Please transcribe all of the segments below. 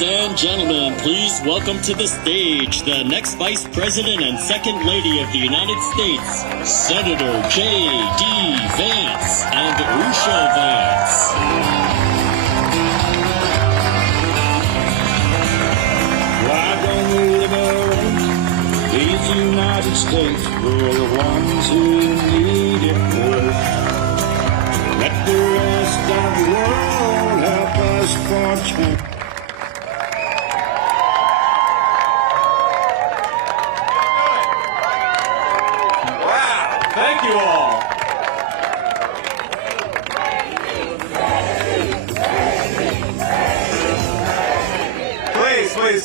Ladies and gentlemen, please welcome to the stage the next Vice President and Second Lady of the United States, Senator JD Vance and Usha Vance. Why don't we live these United States for the ones who need it most? Let the rest of the world help us fortune. Thank you all.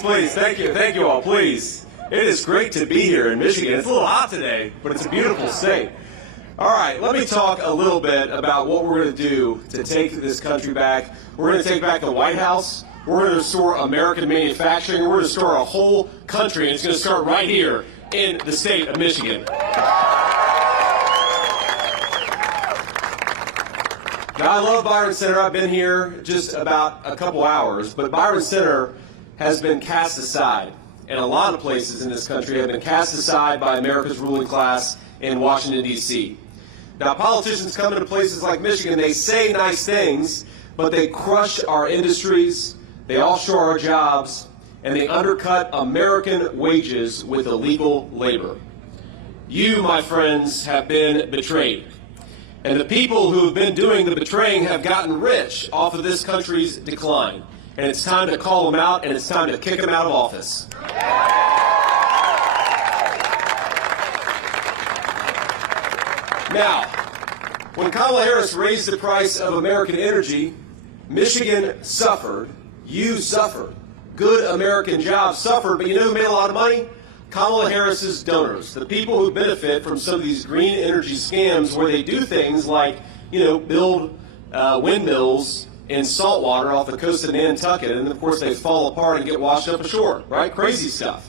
Please. Thank you all, please. It is great to be here in Michigan. It's a little hot today, but it's a beautiful state. All right, let me talk a little bit about what we're going to do to take this country back. We're going to take back the White House. We're going to restore American manufacturing. We're going to restore our whole country, and it's going to start right here in the state of Michigan. Now, I love Byron Center. I've been here just about a couple hours, but Byron Center has been cast aside, and a lot of places in this country have been cast aside by America's ruling class in Washington, D.C. Now, politicians come into places like Michigan, they say nice things, but they crush our industries, they offshore our jobs, and they undercut American wages with illegal labor. You, my friends, have been betrayed. And the people who have been doing the betraying have gotten rich off of this country's decline. And it's time to call them out, and it's time to kick them out of office. Now, when Kamala Harris raised the price of American energy, Michigan suffered, you suffered, good American jobs suffered, but you know who made a lot of money? Kamala Harris's donors, the people who benefit from some of these green energy scams where they do things like, build windmills in salt water off the coast of Nantucket, and of course they fall apart and get washed up ashore, right? Crazy stuff.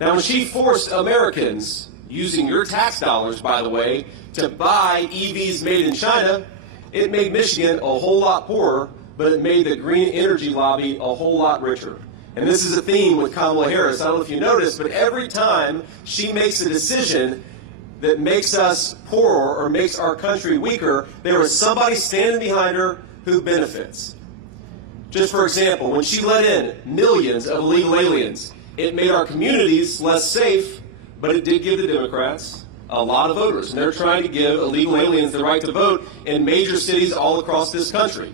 Now, when she forced Americans, using your tax dollars, by the way, to buy EVs made in China, it made Michigan a whole lot poorer, but it made the green energy lobby a whole lot richer. And this is a theme with Kamala Harris. I don't know if you noticed, but every time she makes a decision that makes us poorer or makes our country weaker, there is somebody standing behind her who benefits. Just for example, when she let in millions of illegal aliens, it made our communities less safe, but it did give the Democrats a lot of voters. And they're trying to give illegal aliens the right to vote in major cities all across this country.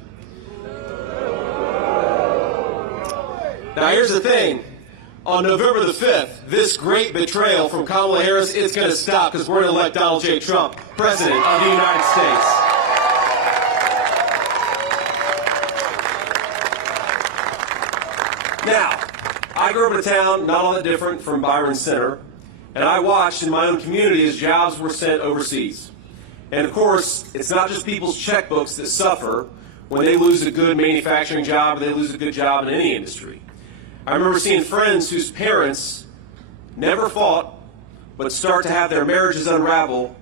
Now, here's the thing. On November the 5th, this great betrayal from Kamala Harris, it's going to stop because we're going to elect Donald J. Trump, President of the United States. Now, I grew up in a town not all that different from Byron Center, and I watched in my own community as jobs were sent overseas. And of course, it's not just people's checkbooks that suffer when they lose a good manufacturing job or they lose a good job in any industry. I remember seeing friends whose parents never fought but start to have their marriages unravel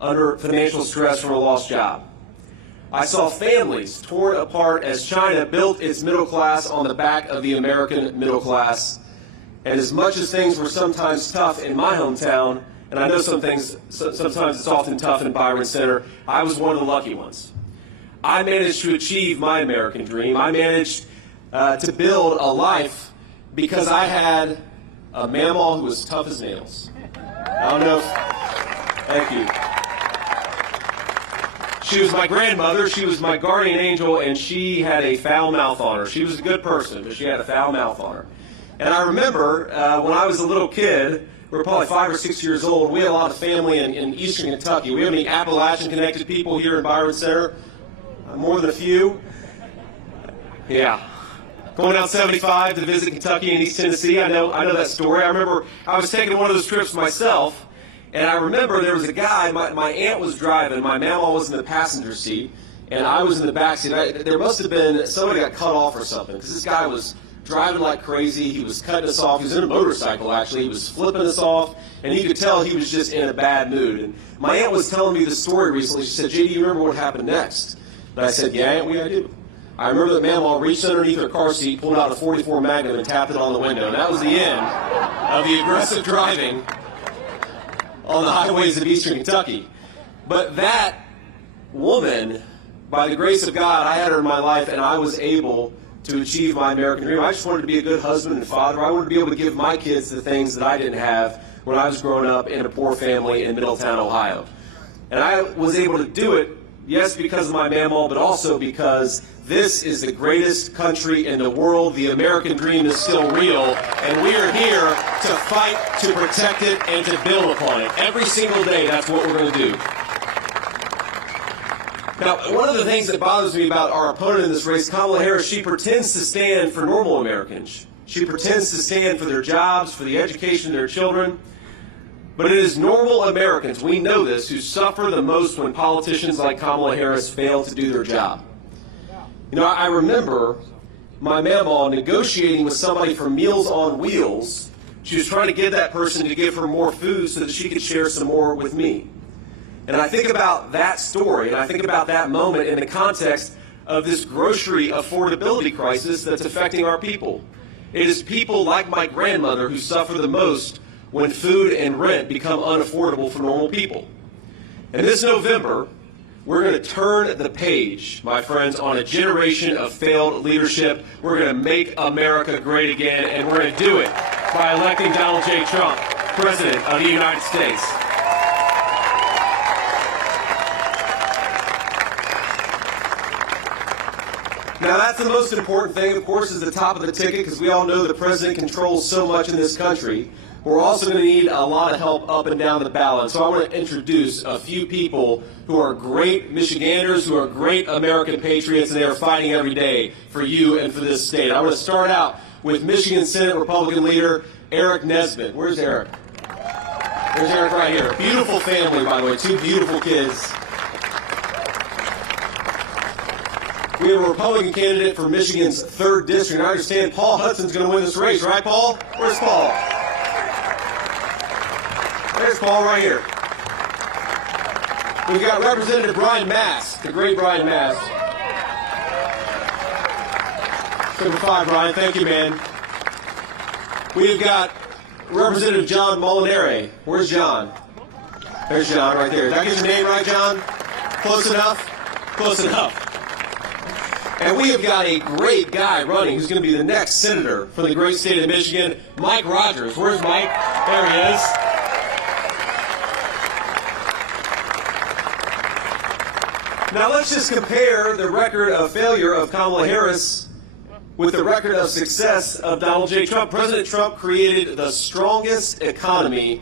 under financial stress from a lost job. I saw families torn apart as China built its middle class on the back of the American middle class. And as much as things were sometimes tough in my hometown, and I know sometimes it's often tough in Byron Center, I was one of the lucky ones. I managed to achieve my American dream. I managed to build a life because I had a mamaw who was tough as nails. I don't know thank you. She was my grandmother, she was my guardian angel, and she had a foul mouth on her. She was a good person, but she had a foul mouth on her. And I remember when I was a little kid, we were probably 5 or 6 years old, we had a lot of family in eastern Kentucky. We have any Appalachian-connected people here in Byron Center? More than a few? Yeah. Going down 75 to visit Kentucky and East Tennessee, I know that story. I remember I was taking one of those trips myself, and I remember there was a guy, my aunt was driving, my mama was in the passenger seat, and I was in the back seat. There must have been, somebody got cut off or something, because this guy was driving like crazy. He was cutting us off. He was in a motorcycle, actually. He was flipping us off, and you could tell he was just in a bad mood. And my aunt was telling me the story recently. She said, JD, you remember what happened next? And I said, yeah, Aunt, I do. I remember that Mamaw reached underneath her car seat, pulled out a .44 Magnum, and tapped it on the window. And that was the end of the aggressive driving on the highways of eastern Kentucky. But that woman, by the grace of God, I had her in my life, and I was able to achieve my American dream. I just wanted to be a good husband and father. I wanted to be able to give my kids the things that I didn't have when I was growing up in a poor family in Middletown, Ohio. And I was able to do it, yes, because of my Mamaw, but also because this is the greatest country in the world. The American dream is still real, and we are here to fight, to protect it, and to build upon it. Every single day, that's what we're going to do. Now, one of the things that bothers me about our opponent in this race, Kamala Harris, she pretends to stand for normal Americans. She pretends to stand for their jobs, for the education of their children. But it is normal Americans, we know this, who suffer the most when politicians like Kamala Harris fail to do their job. You know, I remember my Mamaw negotiating with somebody for Meals on Wheels. She was trying to get that person to give her more food so that she could share some more with me. And I think about that story, and I think about that moment in the context of this grocery affordability crisis that's affecting our people. It is people like my grandmother who suffer the most when food and rent become unaffordable for normal people. And this November, we're going to turn the page, my friends, on a generation of failed leadership. We're going to make America great again, and we're going to do it by electing Donald J. Trump, President of the United States. Now, that's the most important thing, of course, is the top of the ticket, because we all know the president controls so much in this country. We're also going to need a lot of help up and down the ballot. So I want to introduce a few people who are great Michiganders, who are great American patriots, and they are fighting every day for you and for this state. I want to start out with Michigan Senate Republican leader Eric Nesbitt. Where's Eric? There's Eric right here. Beautiful family, by the way, 2 beautiful kids. We have a Republican candidate for Michigan's 3rd district. And I understand Paul Hudson's going to win this race, right, Paul? Where's Paul? There's Paul right here. We've got Representative Brian Mass, the great Brian Mass. Number 5, Brian. Thank you, man. We've got Representative John Molinari. Where's John? There's John right there. Did I get your name right, John? Close enough? Close enough. And we have got a great guy running who's going to be the next senator from the great state of Michigan, Mike Rogers. Where's Mike? There he is. Now let's just compare the record of failure of Kamala Harris with the record of success of Donald J. Trump. President Trump created the strongest economy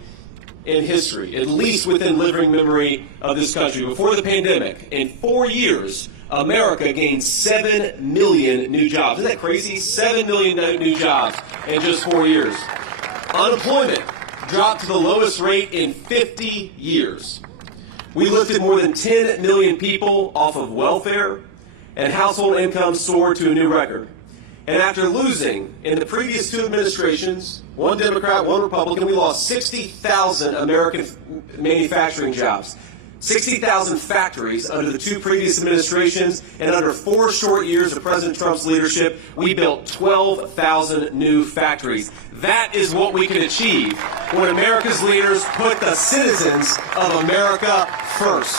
in history, at least within living memory of this country. Before the pandemic, in 4 years, America gained 7 million new jobs. Isn't that crazy? 7 million new jobs in just 4 years. Unemployment dropped to the lowest rate in 50 years. We lifted more than 10 million people off of welfare, and household income soared to a new record. And after losing in the previous 2 administrations, 1 Democrat, 1 Republican, we lost 60,000 American manufacturing jobs. 60,000 factories under the 2 previous administrations, and under 4 short years of President Trump's leadership, we built 12,000 new factories. That is what we can achieve when America's leaders put the citizens of America first.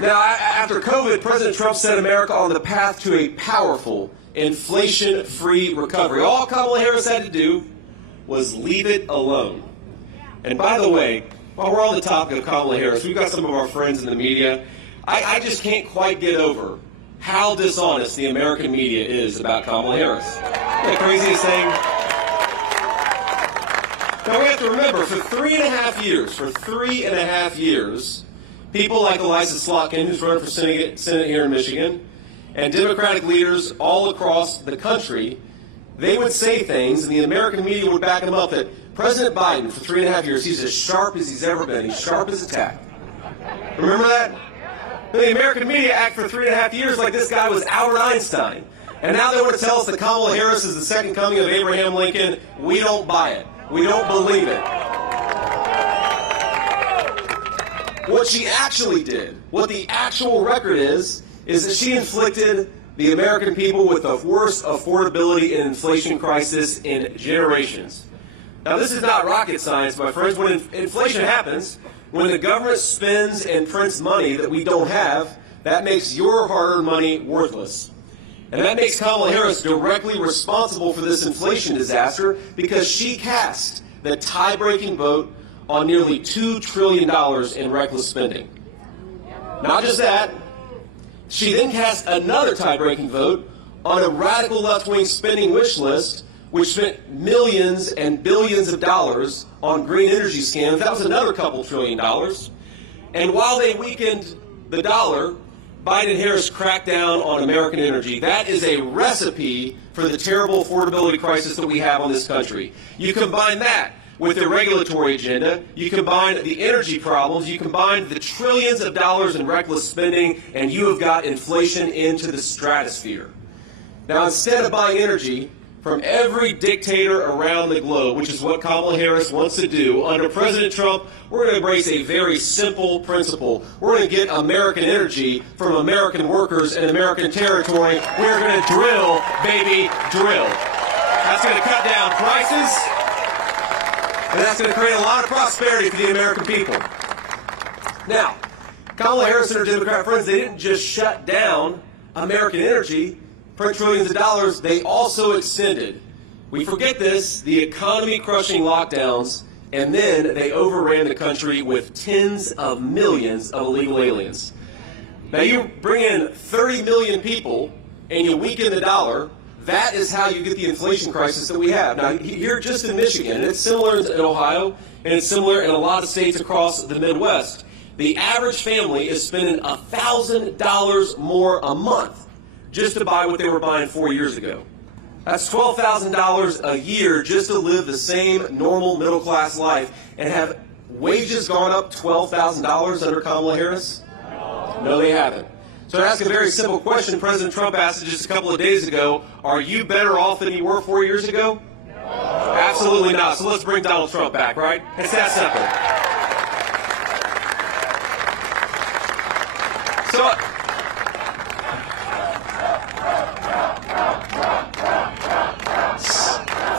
Now, after COVID, President Trump set America on the path to a powerful, inflation-free recovery. All Kamala Harris had to do was leave it alone. And by the way, while we're on the topic of Kamala Harris, we've got some of our friends in the media. I just can't quite get over how dishonest the American media is about Kamala Harris. The craziest thing. Now we have to remember, for 3.5 years, people like Eliza Slotkin, who's running for Senate here in Michigan, and Democratic leaders all across the country, they would say things, and the American media would back them up, that President Biden, for 3.5 years, he's as sharp as he's ever been. He's sharp as a tack. Remember that? The American media act for 3.5 years like this guy was Albert Einstein. And now they want to tell us that Kamala Harris is the second coming of Abraham Lincoln. We don't buy it. We don't believe it. What she actually did, what the actual record is that she inflicted the American people with the worst affordability and inflation crisis in generations. Now, this is not rocket science, my friends. When inflation happens, when the government spends and prints money that we don't have, that makes your hard-earned money worthless. And that makes Kamala Harris directly responsible for this inflation disaster because she cast the tie-breaking vote on nearly $2 trillion in reckless spending. Not just that, she then cast another tie-breaking vote on a radical left-wing spending wish list, which spent millions and billions of dollars on green energy scams. That was another couple $1 trillion. And while they weakened the dollar, Biden and Harris cracked down on American energy. That is a recipe for the terrible affordability crisis that we have on this country. You combine that with the regulatory agenda, you combine the energy problems, you combine the trillions of dollars in reckless spending, and you have got inflation into the stratosphere. Now, instead of buying energy from every dictator around the globe, which is what Kamala Harris wants to do, under President Trump, we're going to embrace a very simple principle. We're going to get American energy from American workers in American territory. We're going to drill, baby, drill. That's going to cut down prices, and that's going to create a lot of prosperity for the American people. Now, Kamala Harris and her Democrat friends, they didn't just shut down American energy, print trillions of dollars, they also extended, we forget this, the economy-crushing lockdowns, and then they overran the country with tens of millions of illegal aliens. Now you bring in 30 million people and you weaken the dollar, that is how you get the inflation crisis that we have. Now here just in Michigan, and it's similar in Ohio, and it's similar in a lot of states across the Midwest, the average family is spending $1,000 more a month just to buy what they were buying 4 years ago. That's $12,000 a year just to live the same normal middle-class life. And have wages gone up $12,000 under Kamala Harris? No, they haven't. So to ask a very simple question, President Trump asked just a couple of days ago, are you better off than you were 4 years ago? No. Absolutely not. So let's bring Donald Trump back, right? It's that simple. So,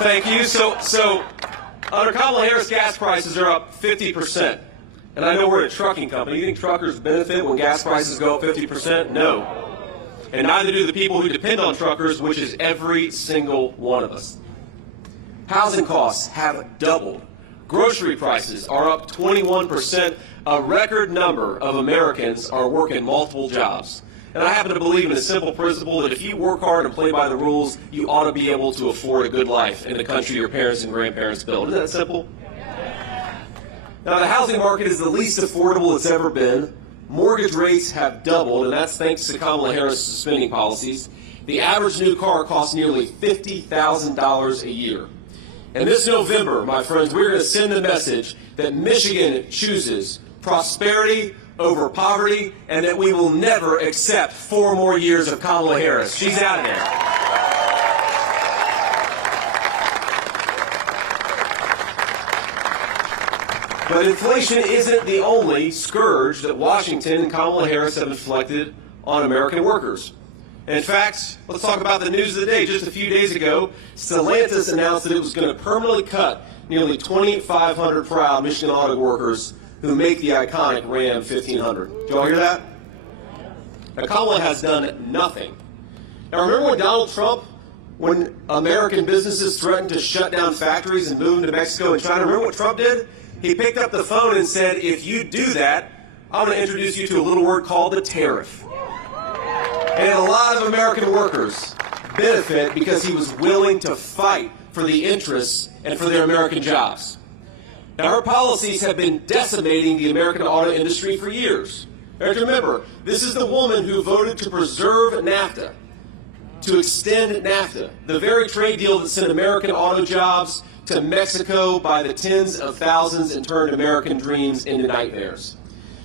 thank you. So under Kamala Harris, gas prices are up 50%. And I know we're a trucking company. You think truckers benefit when gas prices go up 50%? No. And neither do the people who depend on truckers, which is every single one of us. Housing costs have doubled. Grocery prices are up 21%. A record number of Americans are working multiple jobs. And I happen to believe in a simple principle that if you work hard and play by the rules, you ought to be able to afford a good life in the country your parents and grandparents built. Isn't that simple? Now, the housing market is the least affordable it's ever been. Mortgage rates have doubled, and that's thanks to Kamala Harris' spending policies. The average new car costs nearly $50,000 a year. And this November, my friends, we're going to send the message that Michigan chooses prosperity over poverty, and that we will never accept 4 more years of Kamala Harris. She's out of there. But inflation isn't the only scourge that Washington and Kamala Harris have inflicted on American workers. In fact, let's talk about the news of the day. Just a few days ago, Stellantis announced that it was going to permanently cut nearly 2,500 proud Michigan auto workers who make the iconic Ram 1500. Did you all hear that? Now, Kamala has done nothing. Now, remember when Donald Trump, when American businesses threatened to shut down factories and move them to Mexico and China, remember what Trump did? He picked up the phone and said, if you do that, I'm going to introduce you to a little word called a tariff. And a lot of American workers benefit because he was willing to fight for the interests and for their American jobs. Now, her policies have been decimating the American auto industry for years. You have to remember, this is the woman who voted to preserve NAFTA, to extend NAFTA, the very trade deal that sent American auto jobs to Mexico by the tens of thousands and turned American dreams into nightmares.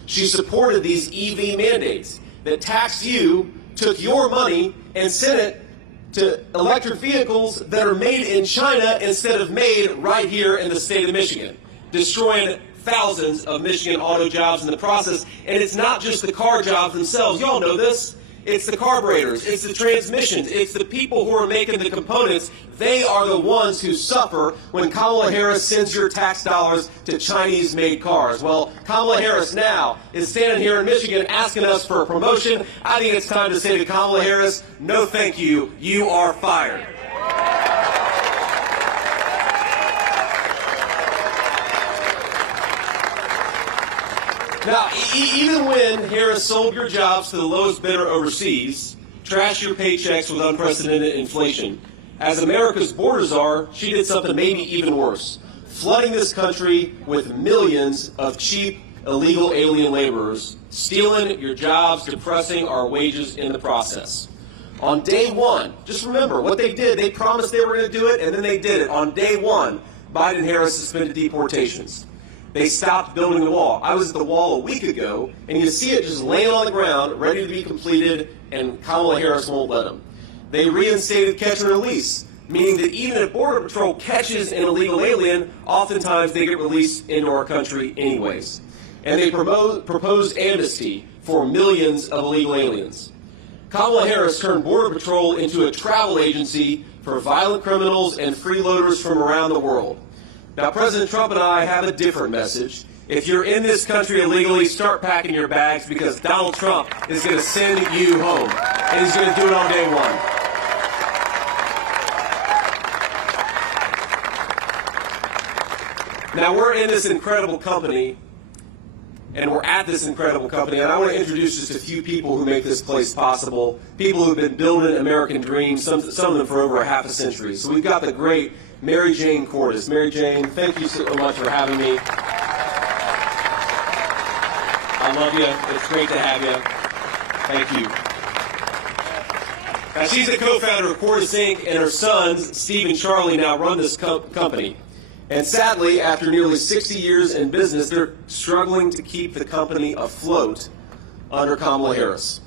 She supported these EV mandates that taxed you, took your money, and sent it to electric vehicles that are made in China instead of made right here in the state of Michigan, destroying thousands of Michigan auto jobs in the process. And it's not just the car jobs themselves. Y'all know this. It's the carburetors, it's the transmissions, it's the people who are making the components. They are the ones who suffer when Kamala Harris sends your tax dollars to Chinese-made cars. Well, Kamala Harris now is standing here in Michigan asking us for a promotion. I think it's time to say to Kamala Harris, no thank you, you are fired. Now, even when Harris sold your jobs to the lowest bidder overseas, trashed your paychecks with unprecedented inflation, as America's borders are, she did something maybe even worse, flooding this country with millions of cheap, illegal alien laborers, stealing your jobs, depressing our wages in the process. On day one, just remember what they did. They promised they were going to do it, and then they did it. On day one, Biden and Harris suspended deportations. They stopped building the wall. I was at the wall a week ago, and you see it just laying on the ground, ready to be completed, and Kamala Harris won't let them. They reinstated catch and release, meaning that even if Border Patrol catches an illegal alien, oftentimes they get released into our country anyways. And they proposed amnesty for millions of illegal aliens. Kamala Harris turned Border Patrol into a travel agency for violent criminals and freeloaders from around the world. Now, President Trump and I have a different message. If you're in this country illegally, start packing your bags because Donald Trump is going to send you home. And he's going to do it on day one. Now, we're in this incredible company, and we're at this incredible company, and I want to introduce just a few people who make this place possible, people who have been building American dreams, some of them for over a half a century. So we've got the great Mary Jane Cordes. Mary Jane, thank you so much for having me. I love you. It's great to have you. Thank you. Now, she's the co-founder of Cordes Inc., and her sons, Steve and Charlie, now run this company. And sadly, after nearly 60 years in business, they're struggling to keep the company afloat under Kamala Harris.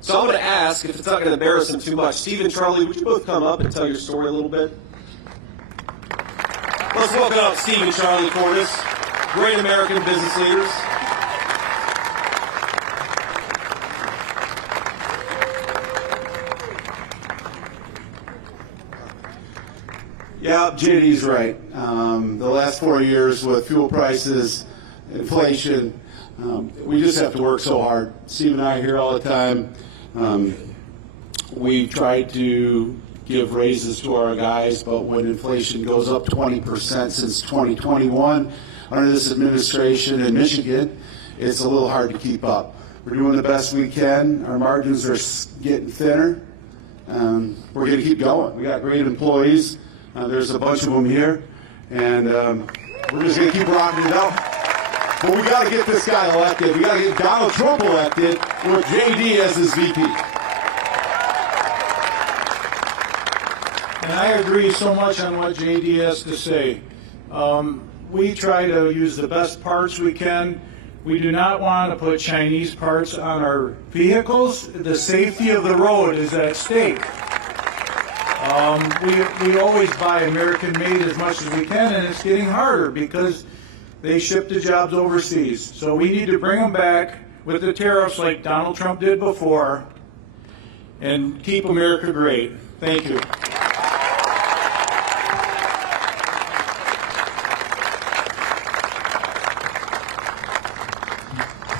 So I'm going to ask, if it's not going to embarrass them too much, Steve and Charlie, would you both come up and tell your story a little bit? Let's welcome up Steve and Charlie Cordes, great American business leaders. Yeah, JD's right. The last 4 years with fuel prices, inflation, we just have to work so hard. Steve and I are here all the time. We tried to give raises to our guys, but when inflation goes up 20% since 2021 under this administration in Michigan, it's a little hard to keep up. We're doing the best we can. Our margins are getting thinner. We're going to keep going. We got great employees. There's a bunch of them here, and we're just going to keep rocking it out. But we got to get this guy elected. We got to get Donald Trump elected with JD as his VP. And I agree so much on what JD has to say. We try to use the best parts we can. We do not want to put Chinese parts on our vehicles. The safety of the road is at stake. We always buy American-made as much as we can, and it's getting harder because they ship the jobs overseas. So we need to bring them back with the tariffs like Donald Trump did before and keep America great. Thank you.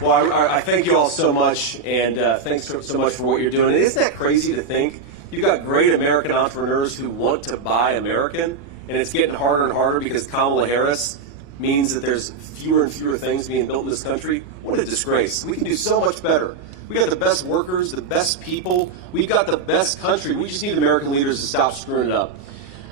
Well, I thank you all so much, and thanks so much for what you're doing. And isn't that crazy to think? You've got great American entrepreneurs who want to buy American, and it's getting harder and harder because Kamala Harris means that there's fewer and fewer things being built in this country. What a disgrace. We can do so much better. We got the best workers, the best people. We've got the best country. We just need American leaders to stop screwing it up.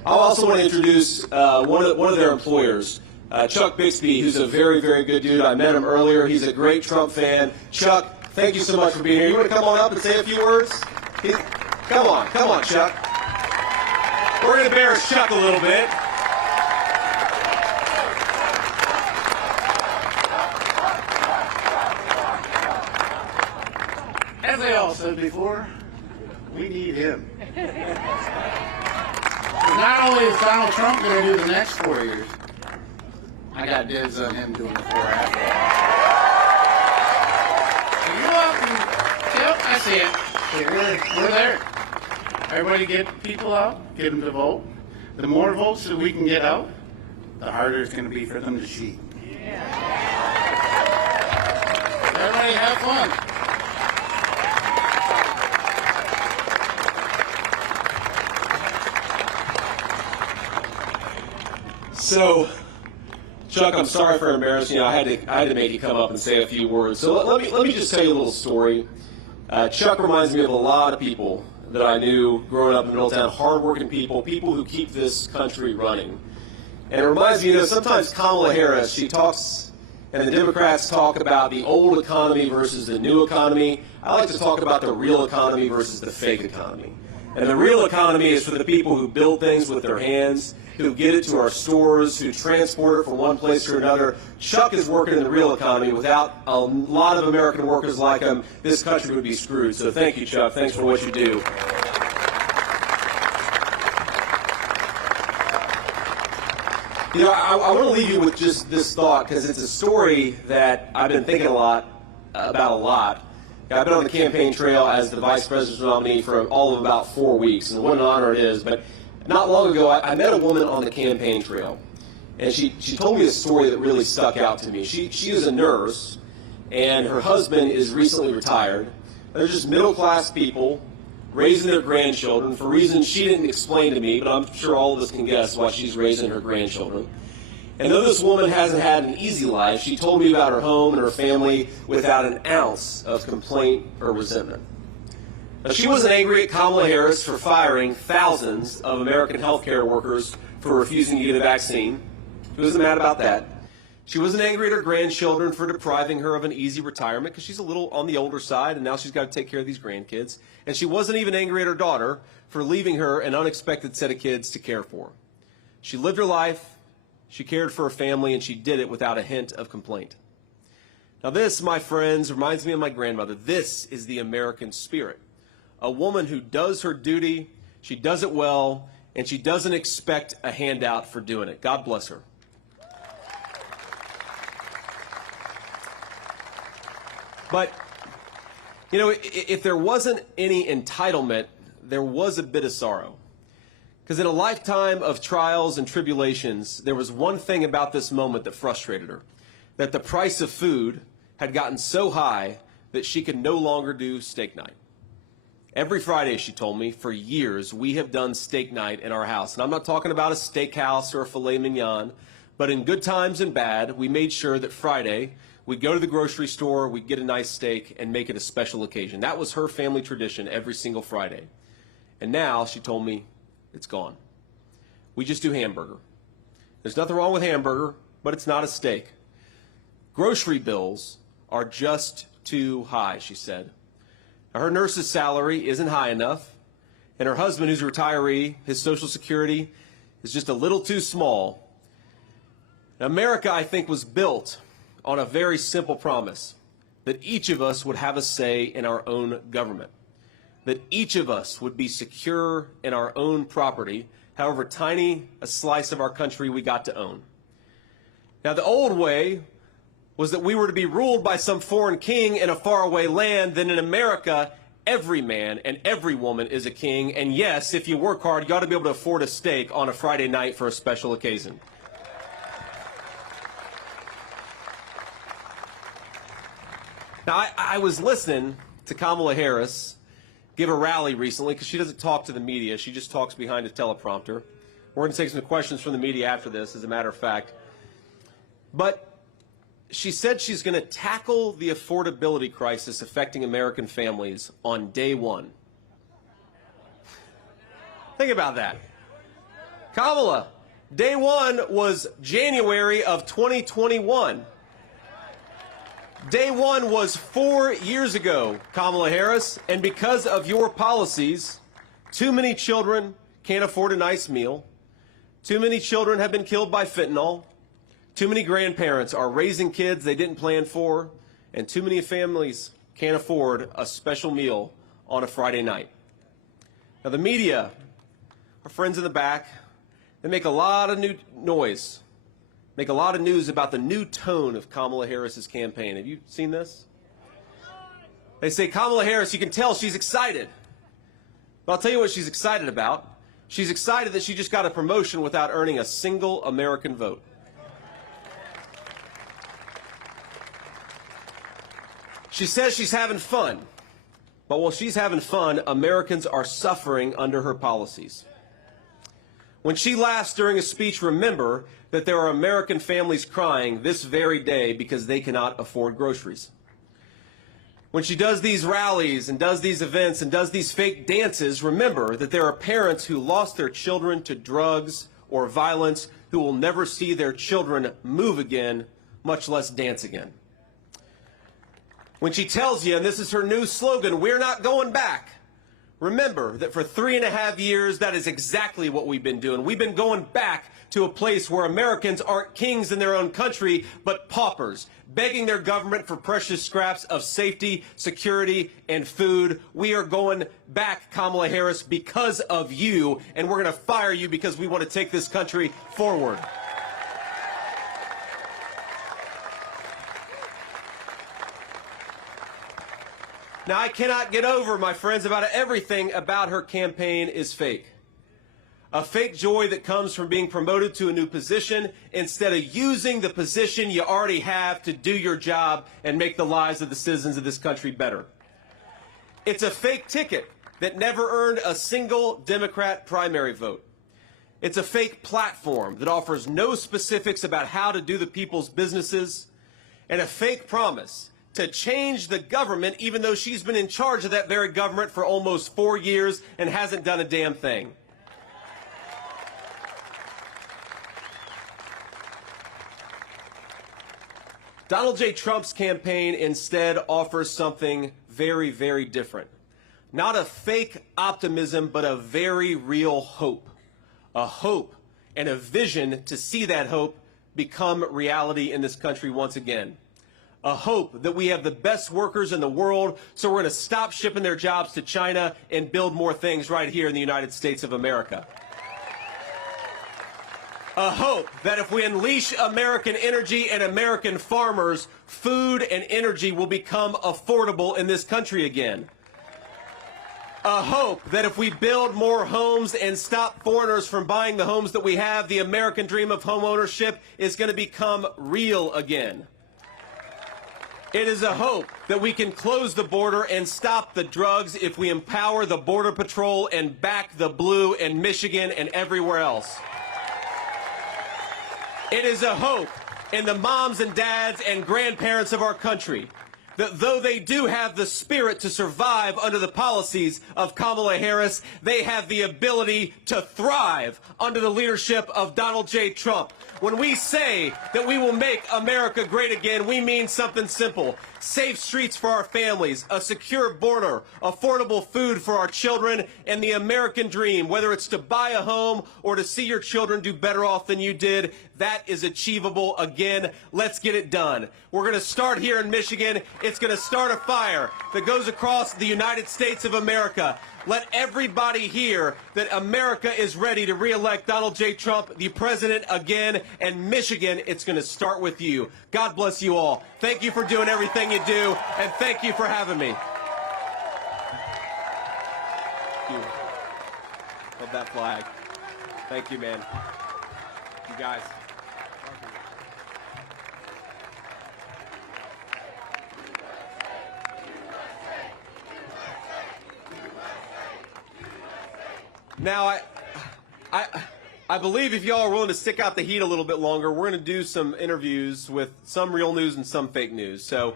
I also want to introduce one of their employers, Chuck Bixby, who's a very, very good dude. I met him earlier. He's a great Trump fan. Chuck, thank you so much for being here. You want to come on up and say a few words? Come on, Chuck. We're going to embarrass Chuck a little bit. As I all said before, we need him. Not only is Donald Trump going to do the next 4 years, I I got dibs on him doing before after. You're welcome. Yep, I see it. We're there. Everybody get people out, get them to vote. The more votes that we can get out, the harder it's going to be for them to cheat. Everybody have fun. So, Chuck, I'm sorry for embarrassing you. I had to make you come up and say a few words. So let me just tell you a little story. Chuck reminds me of a lot of people that I knew growing up in Middletown, hardworking people who keep this country running. And it reminds me, sometimes Kamala Harris, she talks, and the Democrats talk about the old economy versus the new economy. I like to talk about the real economy versus the fake economy. And the real economy is for the people who build things with their hands, who get it to our stores, who transport it from one place to another. Chuck is working in the real economy. Without a lot of American workers like him, this country would be screwed. So thank you, Chuck. Thanks for what you do. I want to leave you with just this thought, because it's a story that I've been thinking about a lot. I've been on the campaign trail as the vice president's nominee for all of about 4 weeks, and what an honor it is. But not long ago, I met a woman on the campaign trail, and she told me a story that really stuck out to me. She is a nurse, and her husband is recently retired. They're just middle-class people raising their grandchildren for reasons she didn't explain to me, but I'm sure all of us can guess why she's raising her grandchildren. And though this woman hasn't had an easy life, she told me about her home and her family without an ounce of complaint or resentment. Now, she wasn't angry at Kamala Harris for firing thousands of American healthcare workers for refusing to get a vaccine. She wasn't mad about that. She wasn't angry at her grandchildren for depriving her of an easy retirement, because she's a little on the older side and now she's got to take care of these grandkids. And she wasn't even angry at her daughter for leaving her an unexpected set of kids to care for. She lived her life, she cared for her family, and she did it without a hint of complaint. Now this, my friends, reminds me of my grandmother. This is the American spirit. A woman who does her duty, she does it well, and she doesn't expect a handout for doing it. God bless her. But, if there wasn't any entitlement, there was a bit of sorrow. Because in a lifetime of trials and tribulations, there was one thing about this moment that frustrated her. That the price of food had gotten so high that she could no longer do steak night. Every Friday, she told me, for years, we have done steak night in our house. And I'm not talking about a steakhouse or a filet mignon, but in good times and bad, we made sure that Friday, we'd go to the grocery store, we'd get a nice steak, and make it a special occasion. That was her family tradition every single Friday. And now, she told me, it's gone. We just do hamburger. There's nothing wrong with hamburger, but it's not a steak. Grocery bills are just too high, she said. Now, her nurse's salary isn't high enough, and her husband, who's a retiree, his Social Security is just a little too small. Now, America, I think, was built on a very simple promise, that each of us would have a say in our own government, that each of us would be secure in our own property, however tiny a slice of our country we got to own. Now, the old way was that we were to be ruled by some foreign king in a faraway land. Then in America, every man and every woman is a king, and yes, if you work hard, you ought to be able to afford a steak on a Friday night for a special occasion. Now, I was listening to Kamala Harris give a rally recently, because she doesn't talk to the media. She just talks behind a teleprompter. We're going to take some questions from the media after this, as a matter of fact. But she said she's going to tackle the affordability crisis affecting American families on day one. Think about that. Kamala, day one was January of 2021. Day one was 4 years ago, Kamala Harris, and because of your policies, too many children can't afford a nice meal, too many children have been killed by fentanyl, too many grandparents are raising kids they didn't plan for, and too many families can't afford a special meal on a Friday night. Now, the media, our friends in the back, they make a lot of new noise make a lot of news about the new tone of Kamala Harris's campaign. Have you seen this? They say Kamala Harris, you can tell she's excited. But I'll tell you what she's excited about. She's excited that she just got a promotion without earning a single American vote. She says she's having fun. But while she's having fun, Americans are suffering under her policies. When she laughs during a speech, remember that there are American families crying this very day because they cannot afford groceries. When she does these rallies and does these events and does these fake dances, remember that there are parents who lost their children to drugs or violence who will never see their children move again, much less dance again. When she tells you, and this is her new slogan, we're not going back, remember that for 3.5 years, that is exactly what we've been doing. We've been going back to a place where Americans aren't kings in their own country, but paupers, begging their government for precious scraps of safety, security, and food. We are going back, Kamala Harris, because of you, and we're going to fire you because we want to take this country forward. Now, I cannot get over, my friends, about everything about her campaign is fake. A fake joy that comes from being promoted to a new position instead of using the position you already have to do your job and make the lives of the citizens of this country better. It's a fake ticket that never earned a single Democrat primary vote. It's a fake platform that offers no specifics about how to do the people's businesses, and a fake promise to change the government, even though she's been in charge of that very government for almost 4 years and hasn't done a damn thing. Donald J. Trump's campaign instead offers something very, very different. Not a fake optimism, but a very real hope. A hope and a vision to see that hope become reality in this country once again. A hope that we have the best workers in the world, so we're going to stop shipping their jobs to China and build more things right here in the United States of America. A hope that if we unleash American energy and American farmers, food and energy will become affordable in this country again. A hope that if we build more homes and stop foreigners from buying the homes that we have, the American dream of home ownership is going to become real again. It is a hope that we can close the border and stop the drugs if we empower the Border Patrol and back the blue in Michigan and everywhere else. It is a hope in the moms and dads and grandparents of our country that though they do have the spirit to survive under the policies of Kamala Harris, they have the ability to thrive under the leadership of Donald J. Trump. When we say that we will make America great again, we mean something simple. Safe streets for our families, a secure border, affordable food for our children, and the American dream, whether it's to buy a home or to see your children do better off than you did, that is achievable again. Let's get it done. We're going to start here in Michigan. It's going to start a fire that goes across the United States of America. Let everybody hear that America is ready to re-elect Donald J. Trump, the president, again. And Michigan, it's going to start with you. God bless you all. Thank you for doing everything you do, and thank you for having me. Thank you. Love that flag. Thank you, man. You guys. Now, I believe if y'all are willing to stick out the heat a little bit longer, we're going to do some interviews with some real news and some fake news. So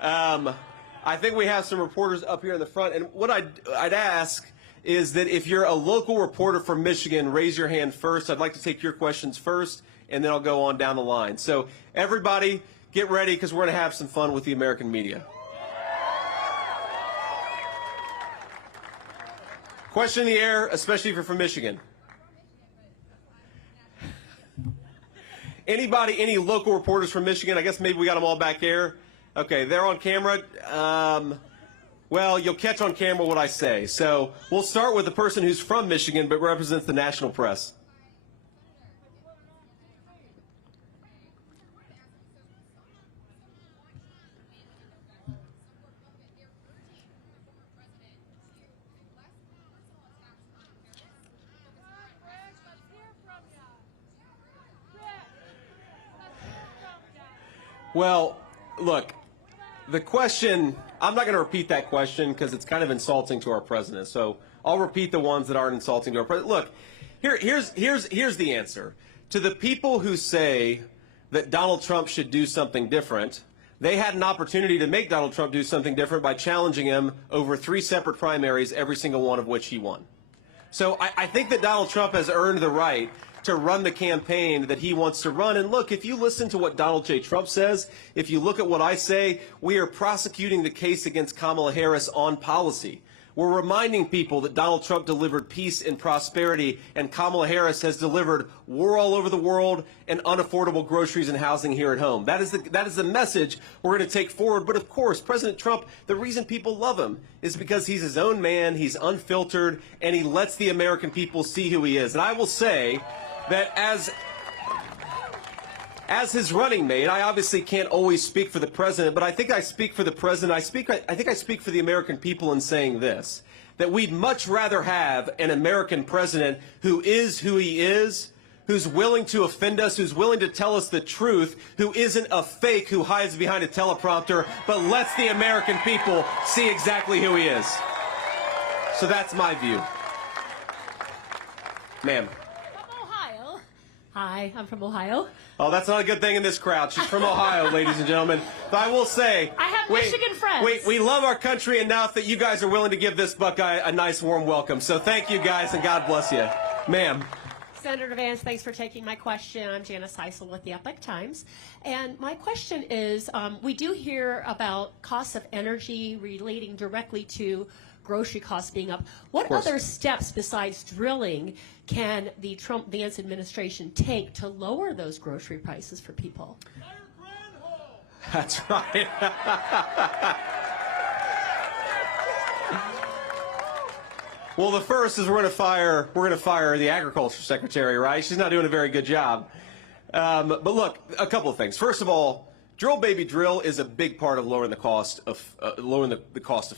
I think we have some reporters up here in the front. And what I'd ask is that if you're a local reporter from Michigan, raise your hand first. I'd like to take your questions first, and then I'll go on down the line. So everybody get ready because we're going to have some fun with the American media. Question in the air, especially if you're from Michigan. Anybody, any local reporters from Michigan? I guess maybe we got them all back there. Okay, they're on camera. Well, you'll catch on camera what I say. So we'll start with the person who's from Michigan but represents the national press. Well, look, the question, I'm not going to repeat that question because it's kind of insulting to our president. So I'll repeat the ones that aren't insulting to our president. Look, here's the answer. To the people who say that Donald Trump should do something different, they had an opportunity to make Donald Trump do something different by challenging him over 3 separate primaries, every single one of which he won. So I think that Donald Trump has earned the right to run the campaign that he wants to run. And look, if you listen to what Donald J. Trump says, if you look at what I say, we are prosecuting the case against Kamala Harris on policy. We're reminding people that Donald Trump delivered peace and prosperity, and Kamala Harris has delivered war all over the world and unaffordable groceries and housing here at home. That is the message we're going to take forward. But of course, President Trump, the reason people love him is because he's his own man, he's unfiltered, and he lets the American people see who he is. And I will say that as his running mate, I obviously can't always speak for the president, but I think I speak for the president. I think I speak for the American people in saying this, that we'd much rather have an American president who is who he is, who's willing to offend us, who's willing to tell us the truth, who isn't a fake who hides behind a teleprompter, but lets the American people see exactly who he is. So that's my view. Ma'am. Hi, I'm from Ohio. Oh, that's not a good thing in this crowd. She's from Ohio, ladies and gentlemen. But I will say, I have Michigan friends. We love our country enough that you guys are willing to give this Buckeye a nice, warm welcome. So thank you, guys, and God bless you. Ma'am. Senator Vance, thanks for taking my question. I'm Janice Seisel with the Epoch Times. And my question is, we do hear about costs of energy relating directly to grocery costs being up. What other steps besides drilling can the Trump-Vance administration take to lower those grocery prices for people? That's right. Well, the first is we're going to fire the agriculture secretary, right? She's not doing a very good job. But look, a couple of things. First of all, drill baby drill is a big part of lowering the cost of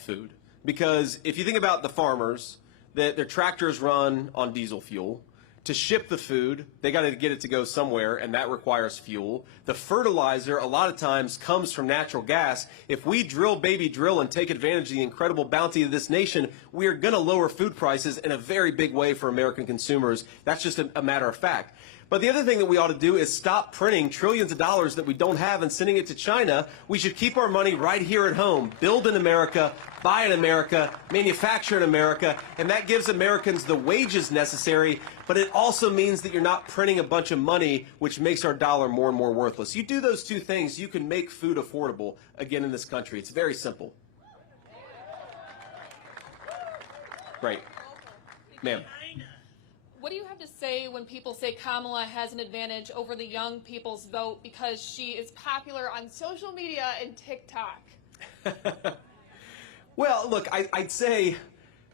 food. Because if you think about the farmers, that their tractors run on diesel fuel. To ship the food, they got to get it to go somewhere, and that requires fuel. The fertilizer, a lot of times, comes from natural gas. If we drill baby drill and take advantage of the incredible bounty of this nation, we are going to lower food prices in a very big way for American consumers. That's just a matter of fact. But the other thing that we ought to do is stop printing trillions of dollars that we don't have and sending it to China. We should keep our money right here at home. Build in America, buy in America, manufacture in America, and that gives Americans the wages necessary, but it also means that you're not printing a bunch of money, which makes our dollar more and more worthless. You do those two things, you can make food affordable again in this country. It's very simple. Right. Ma'am. What do you have to say when people say Kamala has an advantage over the young people's vote because she is popular on social media and TikTok? Well, look, I'd say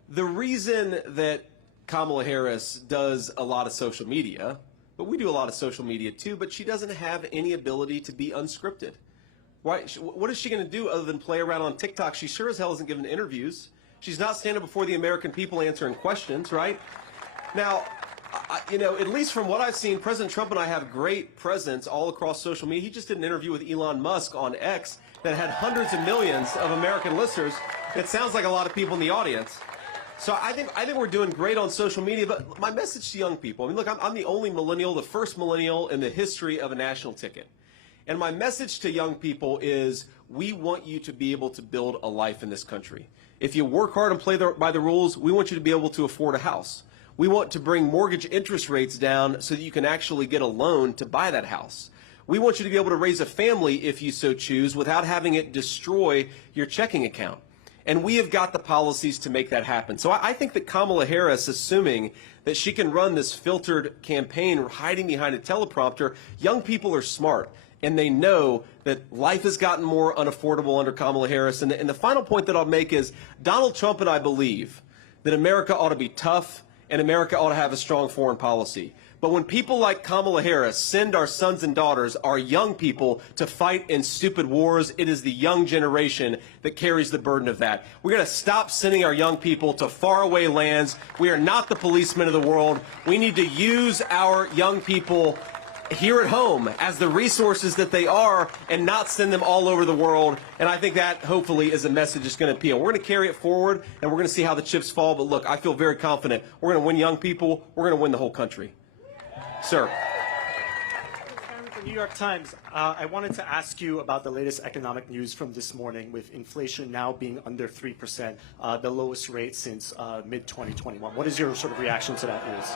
the reason that Kamala Harris does a lot of social media, but we do a lot of social media too, but she doesn't have any ability to be unscripted. Right? What is she going to do other than play around on TikTok? She sure as hell isn't giving interviews. She's not standing before the American people answering questions, right? Now, at least from what I've seen, President Trump and I have great presence all across social media. He just did an interview with Elon Musk on X that had hundreds of millions of American listeners. It sounds like a lot of people in the audience. So I think we're doing great on social media. But my message to young people, I mean, look, I'm the only millennial, the first millennial in the history of a national ticket. And my message to young people is we want you to be able to build a life in this country. If you work hard and play by the rules, we want you to be able to afford a house. We want to bring mortgage interest rates down so that you can actually get a loan to buy that house. We want you to be able to raise a family if you so choose without having it destroy your checking account. And we have got the policies to make that happen. So I think that Kamala Harris, assuming that she can run this filtered campaign hiding behind a teleprompter, young people are smart. And they know that life has gotten more unaffordable under Kamala Harris. And the final point that I'll make is Donald Trump and I believe that America ought to be tough and America ought to have a strong foreign policy. But when people like Kamala Harris send our sons and daughters, our young people, to fight in stupid wars, it is the young generation that carries the burden of that. We're going to stop sending our young people to faraway lands. We are not the policemen of the world. We need to use our young people here at home as the resources that they are and not send them all over the world. And I think that hopefully is a message that's going to appeal. We're going to carry it forward, and we're going to see how the chips fall. But look, I feel very confident. We're going to win young people. We're going to win the whole country. Sir. The New York Times, I wanted to ask you about the latest economic news from this morning, with inflation now being under 3%, the lowest rate since mid-2021. What is your sort of reaction to that news?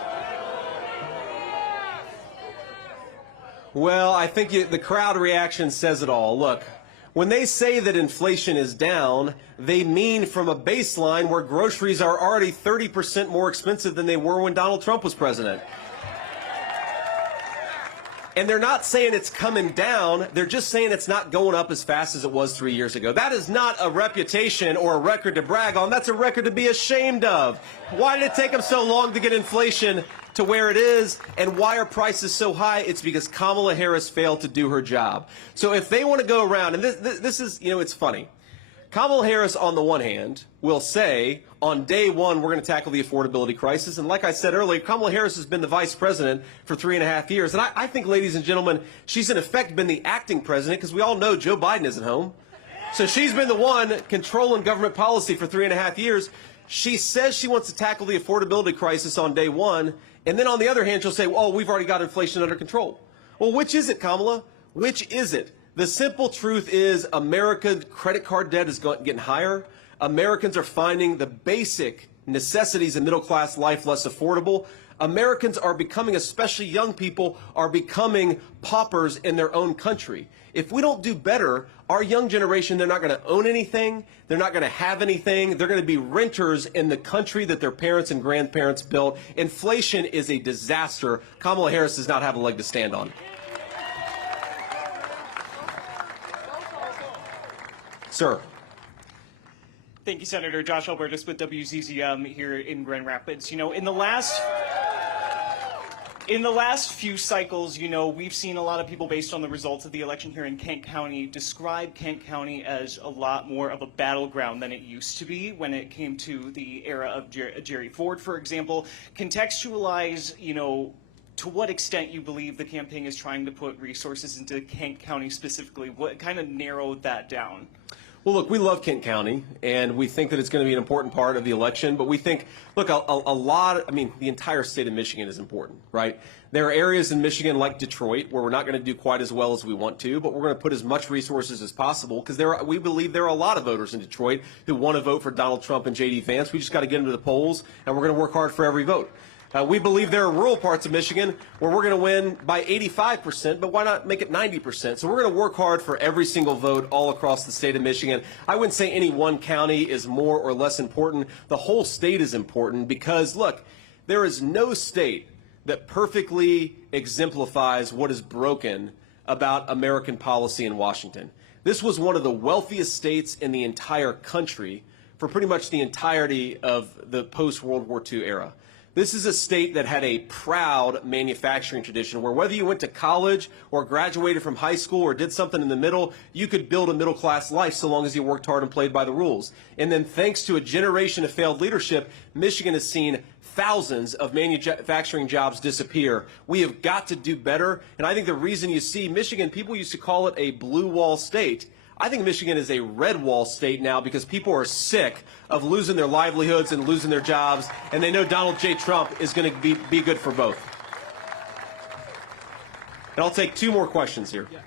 Well, I think the crowd reaction says it all. Look, when they say that inflation is down, they mean from a baseline where groceries are already 30% more expensive than they were when Donald Trump was president. And they're not saying it's coming down, they're just saying it's not going up as fast as it was 3 years ago. That is not a reputation or a record to brag on, that's a record to be ashamed of. Why did it take them so long to get inflation to where it is, and why are prices so high? It's because Kamala Harris failed to do her job. So if they want to go around, and this is, you know, it's funny. Kamala Harris, on the one hand, will say, on day one, we're going to tackle the affordability crisis. And like I said earlier, Kamala Harris has been the vice president for 3.5 years. And I think, ladies and gentlemen, she's in effect been the acting president, because we all know Joe Biden isn't home. So she's been the one controlling government policy for 3.5 years. She says she wants to tackle the affordability crisis on day one. And then on the other hand, she'll say, oh, we've already got inflation under control. Well, which is it, Kamala? Which is it? The simple truth is America's credit card debt is getting higher. Americans are finding the basic necessities of middle-class life less affordable. Americans are becoming, especially young people, are becoming paupers in their own country. If we don't do better, our young generation, they're not going to own anything. They're not going to have anything. They're going to be renters in the country that their parents and grandparents built. Inflation is a disaster. Kamala Harris does not have a leg to stand on. Sir. Thank you, Senator. Josh Albertus with WZZM here in Grand Rapids. You know, in the last few cycles, you know, we've seen a lot of people, based on the results of the election here in Kent County, describe Kent County as a lot more of a battleground than it used to be when it came to the era of Jerry Ford, for example. Contextualize, you know, to what extent you believe the campaign is trying to put resources into Kent County specifically. What kind of narrowed that down? Well, look, we love Kent County, and we think that it's going to be an important part of the election. But we think, look, the entire state of Michigan is important, right? There are areas in Michigan like Detroit where we're not going to do quite as well as we want to, but we're going to put as much resources as possible, because we believe there are a lot of voters in Detroit who want to vote for Donald Trump and JD Vance. We just got to get them to the polls, and we're going to work hard for every vote. We believe there are rural parts of Michigan where we're going to win by 85%, but why not make it 90%? So we're going to work hard for every single vote all across the state of Michigan. I wouldn't say any one county is more or less important. The whole state is important because, look, there is no state that perfectly exemplifies what is broken about American policy in Washington. This was one of the wealthiest states in the entire country for pretty much the entirety of the post-World War II era. This is a state that had a proud manufacturing tradition where whether you went to college or graduated from high school or did something in the middle, you could build a middle-class life so long as you worked hard and played by the rules. And then thanks to a generation of failed leadership, Michigan has seen thousands of manufacturing jobs disappear. We have got to do better. And I think the reason you see Michigan, people used to call it a blue wall state. I think Michigan is a red wall state now because people are sick of losing their livelihoods and losing their jobs, and they know Donald J. Trump is going to be good for both. And I'll take two more questions here. Yeah.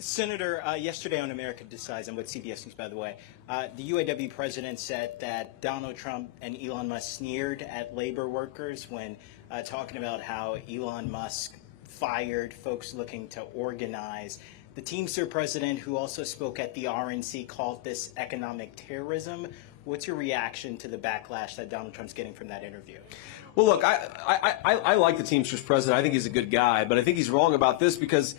Senator, yesterday on America Decides, I'm with CBS News, by the way, the UAW president said that Donald Trump and Elon Musk sneered at labor workers when talking about how Elon Musk fired folks looking to organize. The Teamster president, who also spoke at the RNC, called this economic terrorism. What's your reaction to the backlash that Donald Trump's getting from that interview? Well, look, I like the Teamsters president. I think he's a good guy, but I think he's wrong about this because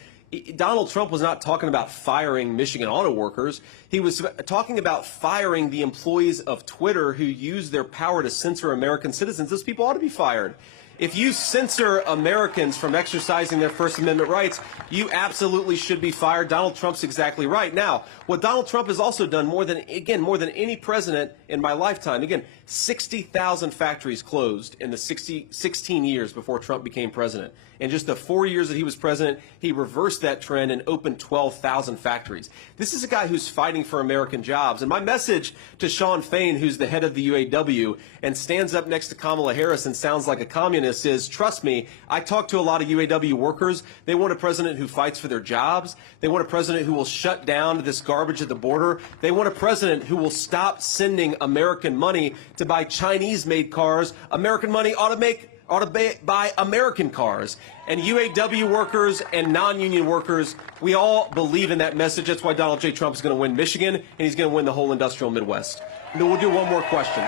Donald Trump was not talking about firing Michigan auto workers. He was talking about firing the employees of Twitter who use their power to censor American citizens. Those people ought to be fired. If you censor Americans from exercising their First Amendment rights, you absolutely should be fired. Donald Trump's exactly right. Now, what Donald Trump has also done more than any president in my lifetime, again, 60,000 factories closed in the 16 years before Trump became president. In just the 4 years that he was president, he reversed that trend and opened 12,000 factories. This is a guy who's fighting for American jobs. And my message to Sean Fain, who's the head of the UAW and stands up next to Kamala Harris and sounds like a communist, is, trust me, I talk to a lot of UAW workers. They want a president who fights for their jobs. They want a president who will shut down this garbage at the border. They want a president who will stop sending American money to buy Chinese-made cars. American money ought to buy American cars. And UAW workers and non-union workers, we all believe in that message. That's why Donald J. Trump is going to win Michigan, and he's going to win the whole industrial Midwest. And then we'll do one more question.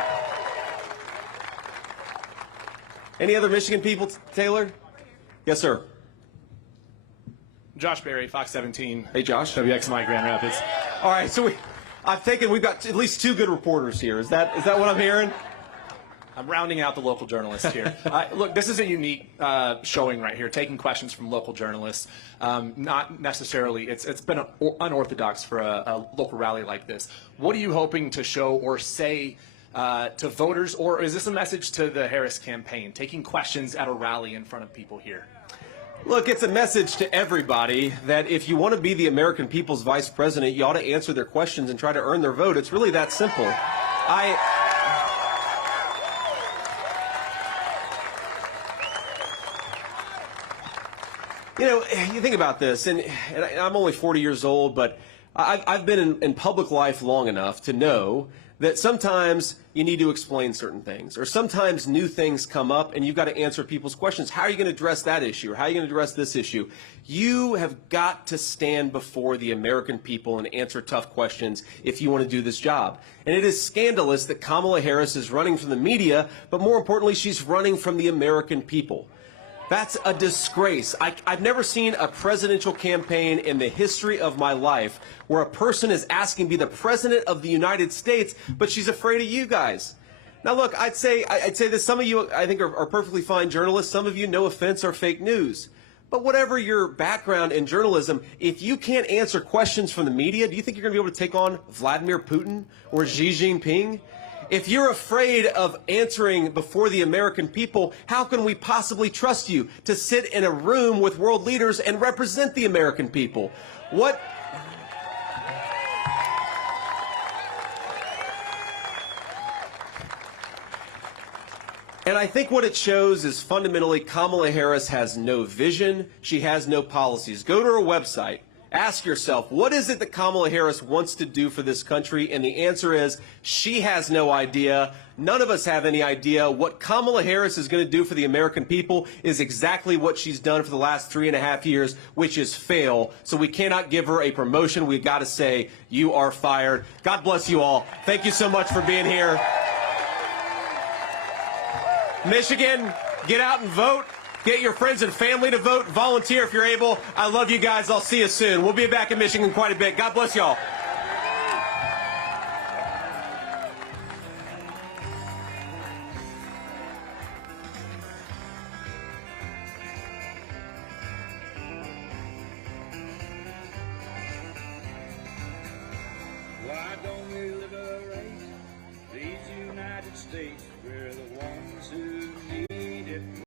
Any other Michigan people, Taylor? Yes, sir. Josh Berry, Fox 17. Hey, Josh. WXMI Grand Rapids. All right, so we've got at least 2 good reporters here. Is that what I'm hearing? I'm rounding out the local journalists here. Look, this is a unique showing right here, taking questions from local journalists. Not necessarily, it's been unorthodox for a local rally like this. What are you hoping to show or say to voters, or is this a message to the Harris campaign, taking questions at a rally in front of people here? Look, it's a message to everybody that if you want to be the American people's vice president, you ought to answer their questions and try to earn their vote. It's really that simple. You know, you think about this, and I'm only 40 years old, but I've been in public life long enough to know that sometimes you need to explain certain things, or sometimes new things come up and you've got to answer people's questions. How are you going to address that issue, or how are you going to address this issue? You have got to stand before the American people and answer tough questions if you want to do this job. And it is scandalous that Kamala Harris is running from the media, but more importantly, she's running from the American people. That's a disgrace. I've never seen a presidential campaign in the history of my life where a person is asking to be the president of the United States, but she's afraid of you guys. Now, look, I'd say that some of you, I think, are perfectly fine journalists. Some of you, no offense, are fake news. But whatever your background in journalism, if you can't answer questions from the media, do you think you're going to be able to take on Vladimir Putin or Xi Jinping? If you're afraid of answering before the American people, how can we possibly trust you to sit in a room with world leaders and represent the American people? What? And I think what it shows is fundamentally Kamala Harris has no vision. She has no policies. Go to her website. Ask yourself, what is it that Kamala Harris wants to do for this country? And the answer is, she has no idea. None of us have any idea. What Kamala Harris is going to do for the American people is exactly what she's done for the last 3.5 years, which is fail. So we cannot give her a promotion. We've got to say, you are fired. God bless you all. Thank you so much for being here. Michigan, get out and vote. Get your friends and family to vote. Volunteer if you're able. I love you guys. I'll see you soon. We'll be back in Michigan quite a bit. God bless y'all. Why don't we liberate these United States where the